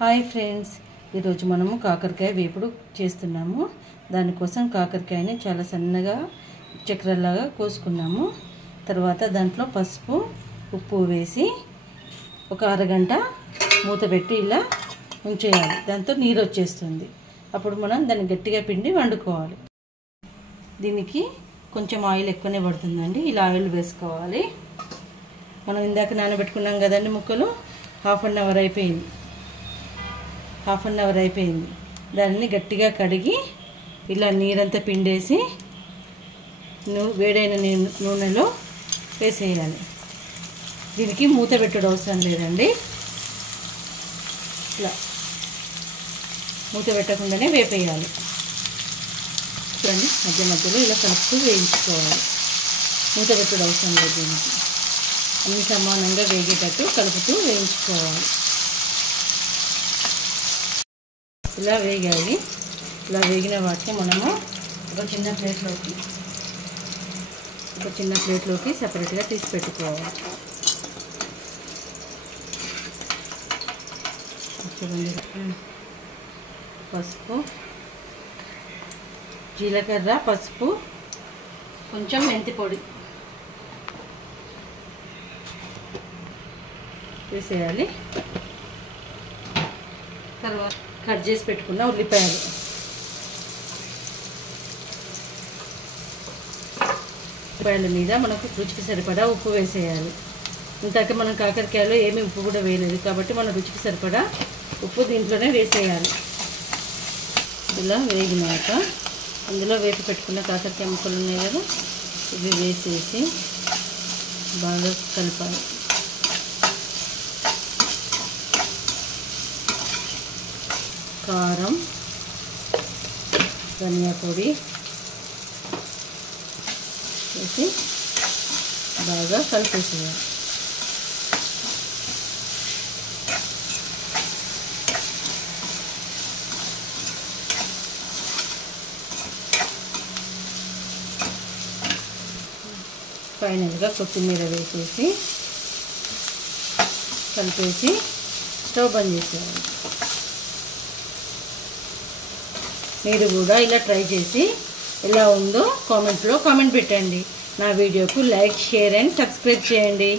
Hi friends, ఈరోజు మనము కాకరకాయ వేపుడు చేస్తున్నాము. దానికోసం కాకరకాయని చాలా సన్నగా చక్కెరలాగా కోసుకున్నాము. తర్వాత దాంట్లో పసుపు ఉప్పు వేసి ఒక అరగంట మూత పెట్టి ఇలా ఉంచేయాలి. దాంతో నీరు వచ్చేస్తుంది. అప్పుడు మనం దాన్ని గట్టిగా పిండి వండుకోవాలి. దీనికి కొంచెం ఆయిల్ ఎక్కువనే పడుతుందండి. ఇలా ఆయిల్ వేసుకోవాలి. మనం ఇందాక నానబెట్టుకున్నాం కదండి ముక్కలు, హాఫ్ అన్ అవర్ అయిపోయింది. దాన్ని గట్టిగా కడిగి ఇలా నీరంతా పిండేసి వేడైన నూనెలో వేసేయాలి. దీనికి మూత పెట్టడం అవసరం లేదండి. ఇట్లా మూత పెట్టకుండానే వేపేయాలి. చూడండి, మధ్యలో ఇలా కలుపుతూ వేయించుకోవాలి. మూత పెట్టడం అవసరం లేదు. దీనికి అన్ని సమానంగా వేగేటట్టు కలుపుతూ వేయించుకోవాలి. ఇలా వేగాలి. ఇలా వేగిన వాటిని మనము ఒక చిన్న ప్లేట్లోకి సపరేట్గా తీసి పెట్టుకోవాలి. పసుపు, జీలకర్ర, పసుపు, కొంచెం మెంతి పొడి వేసేయాలి. తర్వాత కట్ చేసి పెట్టుకున్న ఉల్లిపాయలు, మీద మనకు రుచికి సరిపడా ఉప్పు వేసేయాలి. ఇంతక మనం కాకరకాయలో ఏమీ ఉప్పు కూడా వేయలేదు కాబట్టి మన రుచికి సరిపడా ఉప్పు దీంట్లోనే వేసేయాలి. ఇలా వేగినాక అందులో వేసి పెట్టుకున్న కాకరకాయ ముక్కలు ఉన్నాయి కదా, ఇవి వేసేసి బాగా కలపాలి. కారం, ధనియా పొడి వేసి బాగా కలిపేసేయాలి. ఫైనల్గా కొత్తిమీర వేసేసి కలిపేసి స్టవ్ బంద్ చేసేయాలి. మీరు కూడా ఇలా ట్రై చేసి ఎలా ఉందో కామెంట్లో కామెంట్ పెట్టండి. నా వీడియోకు లైక్, షేర్ అండ్ సబ్స్క్రైబ్ చేయండి.